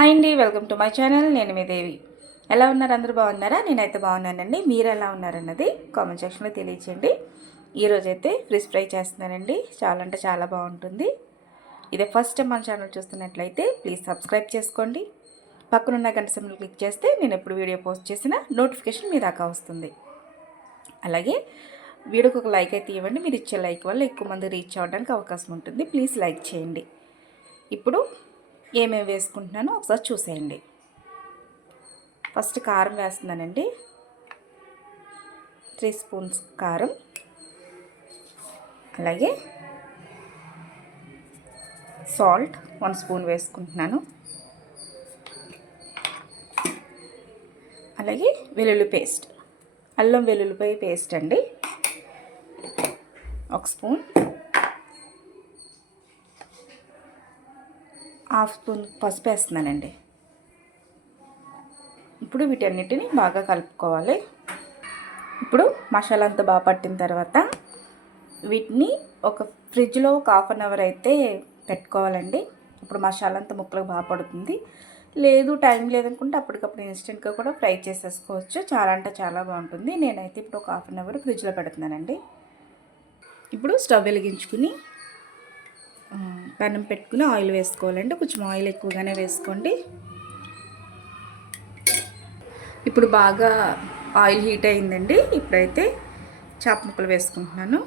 Hi అండి welcome to my channel నేను మీ దేవి. ఎలా ఉన్నారు అందరూ? బాగున్నారా? నేనైతే బాగున్నానండి. మీరు ఎలా ఉన్నారన్నది కామెంట్ సెక్షన్లో తెలియచేయండి. ఈరోజైతే ఫిష్ ఫ్రై చేస్తున్నానండి. చాలా అంటే చాలా బాగుంటుంది. ఇదే ఫస్ట్ టైం మన ఛానల్ చూస్తున్నట్లయితే ప్లీజ్ సబ్స్క్రైబ్ చేసుకోండి. పక్కనున్న గంట సమయంలో క్లిక్ చేస్తే నేను ఎప్పుడు వీడియో పోస్ట్ చేసినా నోటిఫికేషన్ మీ దాకా వస్తుంది. అలాగే వీడియోకి ఒక లైక్ అయితే ఇవ్వండి. మీరు ఇచ్చే లైక్ వల్ల ఎక్కువ మంది రీచ్ అవ్వడానికి అవకాశం ఉంటుంది. ప్లీజ్ లైక్ చేయండి. ఇప్పుడు ఏమేమి వేసుకుంటున్నానో ఒకసారి చూసేయండి. ఫస్ట్ కారం వేస్తున్నానండి. త్రీ స్పూన్స్ కారం. అలాగే సాల్ట్ వన్ స్పూన్ వేసుకుంటున్నాను. అలాగే వెల్లుల్లి పేస్ట్ అల్లం వెల్లుల్లిపాయ పేస్ట్ అండి. ఒక స్పూన్. హాఫ్ స్పూన్ పసుపు వేస్తున్నానండి. ఇప్పుడు వీటన్నిటిని బాగా కలుపుకోవాలి. ఇప్పుడు మసాలా అంతా బాగా పట్టిన తర్వాత వీటిని ఒక ఫ్రిడ్జ్లో ఒక హాఫ్ అన్ అవర్ అయితే పెట్టుకోవాలండి. ఇప్పుడు మసాలా అంతా ముక్కలకు బాగా పడుతుంది. లేదు టైం లేదనుకుంటే అప్పటికప్పుడు ఇన్స్టెంట్గా కూడా ఫ్రై చేసేసుకోవచ్చు. చాలా అంటే చాలా బాగుంటుంది. నేనైతే ఇప్పుడు ఒక హాఫ్ అన్ అవర్ ఫ్రిడ్జ్లో పెడుతున్నానండి. ఇప్పుడు స్టవ్ వెలిగించుకుని పెనం పెట్టుకుని ఆయిల్ వేసుకోవాలండి కొంచెం ఆయిల్ ఎక్కువగానే వేసుకోండి. ఇప్పుడు బాగా ఆయిల్ హీట్ అయిందండి. ఇప్పుడైతే చేప ముక్కలు వేసుకుంటున్నాను.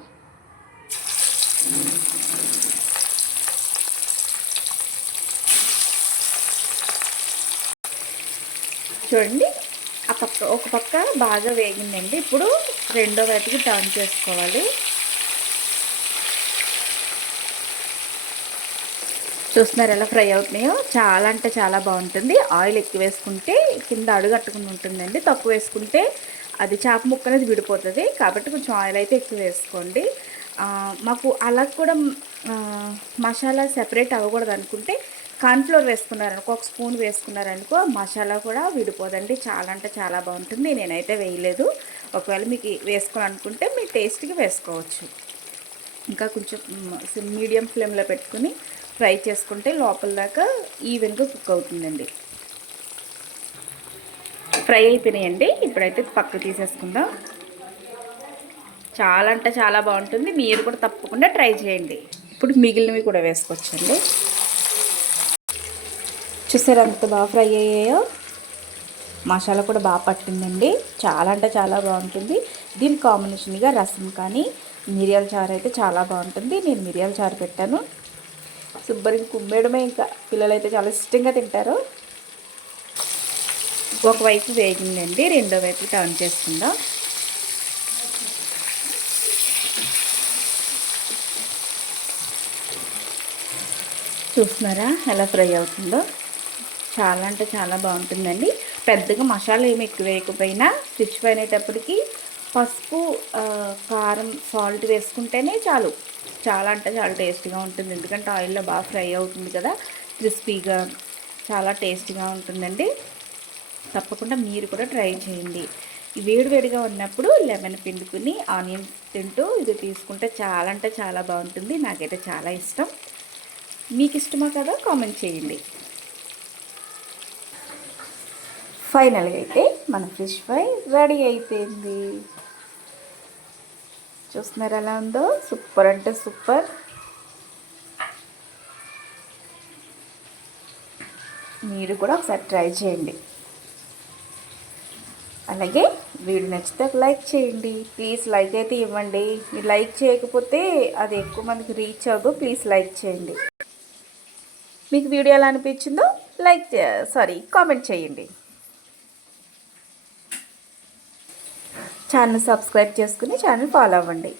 చూడండి ఆ పక్క ఒక పక్క బాగా వేగిందండి. ఇప్పుడు రెండో వైపుకి టర్న్ చేసుకోవాలి. చూస్తున్నారు ఎలా ఫ్రై అవుతున్నాయో. చాలా అంటే చాలా బాగుంటుంది. ఆయిల్ ఎక్కువ వేసుకుంటే కింద అడుగట్టుకుని ఉంటుందండి. తక్కువ వేసుకుంటే అది చేప ముక్క అనేది విడిపోతుంది. కాబట్టి కొంచెం ఆయిల్ అయితే ఎక్కువ వేసుకోండి. మాకు అలా కూడా మసాలా సెపరేట్ అవ్వకూడదు అనుకుంటే కార్న్ఫ్లోర్ వేసుకున్నారనుకో ఒక స్పూన్ వేసుకున్నారనుకో మసాలా కూడా విడిపోదండి. చాలా అంటే చాలా బాగుంటుంది. నేనైతే వేయలేదు. ఒకవేళ మీకు వేసుకోవాలనుకుంటే మీ టేస్ట్కి వేసుకోవచ్చు. ఇంకా కొంచెం మీడియం ఫ్లేమ్లో పెట్టుకుని ఫ్రై చేసుకుంటే లోపల దాకా ఈవెన్గా కుక్ అవుతుందండి. ఫ్రై అయిపోయినాయండి. ఇప్పుడైతే పక్క తీసేసుకుందాం. చాలా అంటే చాలా బాగుంటుంది. మీరు కూడా తప్పకుండా ట్రై చేయండి. ఇప్పుడు మిగిలినవి కూడా వేసుకోవచ్చండి. చూసారు అంత బాగా ఫ్రై అయ్యాయో? మసాలా కూడా బాగా పట్టిందండి. చాలా అంటే చాలా బాగుంటుంది. దీని కాంబినేషన్గా రసం కానీ మిరియాల చారు అయితే చాలా బాగుంటుంది. నేను మిరియాల చారు పెట్టాను. శుభ్రం కుమ్మేయడమే ఇంకా. పిల్లలు అయితే చాలా ఇష్టంగా తింటారు. ఒకవైపు వేగిందండి రెండో వైపు టర్న్ చేసుకుందాం. చూస్తున్నారా ఎలా ఫ్రై అవుతుందో? చాలా అంటే చాలా బాగుంటుందండి. పెద్దగా మసాలా ఏమి ఎక్కువ వేయకపోయినా స్టిచ్ అయినప్పటికీ పసుపు కారం సాల్ట్ వేసుకుంటేనే చాలు. చాలా అంటే చాలా టేస్టీగా ఉంటుంది. ఎందుకంటే ఆయిల్లో బాగా ఫ్రై అవుతుంది కదా క్రిస్పీగా చాలా టేస్టీగా ఉంటుందండి. తప్పకుండా మీరు కూడా ట్రై చేయండి. వేడివేడిగా ఉన్నప్పుడు లెమన్ పిండుకుని ఆనియన్ తింటూ ఇది తీసుకుంటే చాలా అంటే చాలా బాగుంటుంది. నాకైతే చాలా ఇష్టం. మీకు ఇష్టమా కదా కామెంట్ చేయండి. ఫైనల్గా అయితే మన ఫిష్ ఫ్రై రెడీ అయిపోయింది. చూస్తున్నారు ఎలా ఉందో? సూపర్ అంటే సూపర్. మీరు కూడా ఒకసారి ట్రై చేయండి. అలాగే వీడియో నచ్చితే లైక్ చేయండి. ప్లీజ్ లైక్ అయితే ఇవ్వండి. మీరు లైక్ చేయకపోతే అది ఎక్కువ మందికి రీచ్ అవ్వదు. ప్లీజ్ లైక్ చేయండి. మీకు వీడియో ఎలా అనిపించిందో లైక్ సారీ కామెంట్ చేయండి. ఛానల్ సబ్స్క్రైబ్ చేసుకుని ఛానల్ ఫాలో అవ్వండి.